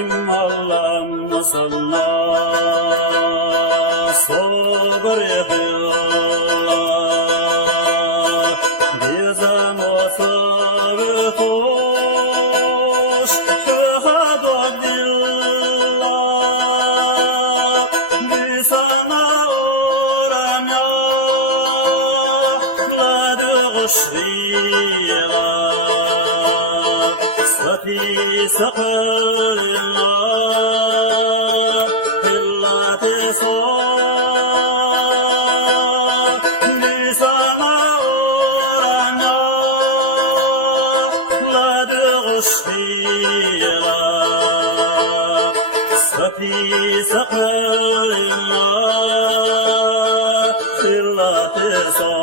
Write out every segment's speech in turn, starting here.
اللهم صل صبر الله بيزم وصبتوش شهد الله بسنا ورميا لدغش فيها ستي سقل الله إلا تصار بسنا ورميا لدغش فيها ستي سقل الله إلا تصار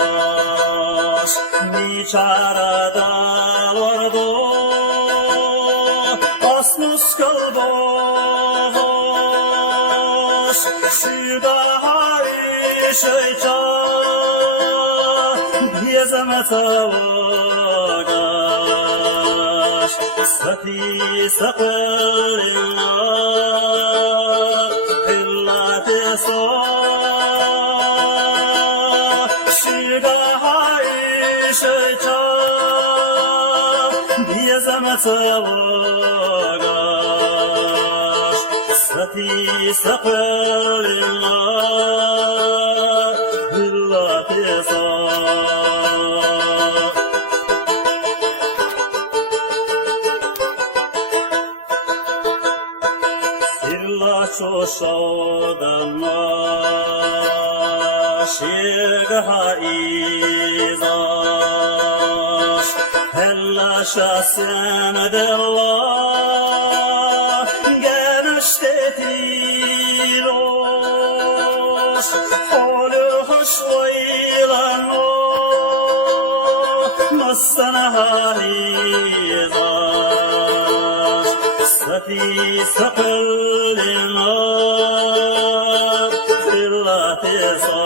Elgesteyaş Niçarada vardı Asmus kalboş Şidahari şeyca Diyezemetaş Sati sakırlar İlla tesor Yezemetaş Sati sakır Allah İlla tesar İlla çoşadanlar Şirgaha izar Hella şahsen dellah geniştetilos Holü hoş vaylanlo Massana harizar Sati sakıllar İlla tesar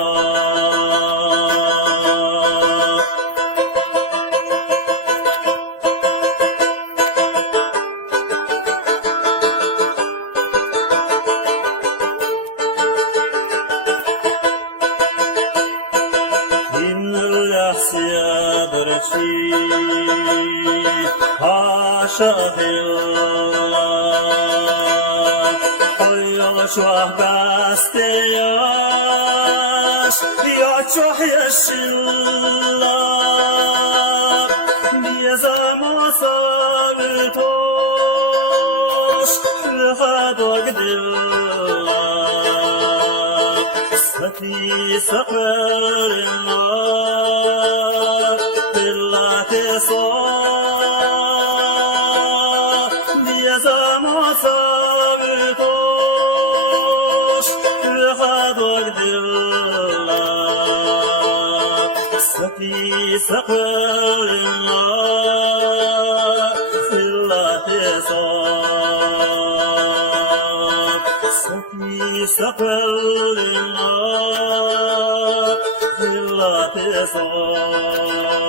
Haşahillah Hayyaşvah basteyaş Yaçvah yeşillah Niyezama sabitoş Lühadog dillah Sati sakırlar İlla tesar Niyezama sabitoş Lühadog dillah Sati sakırlar İlla tesar Sati sakırlar İlla tesar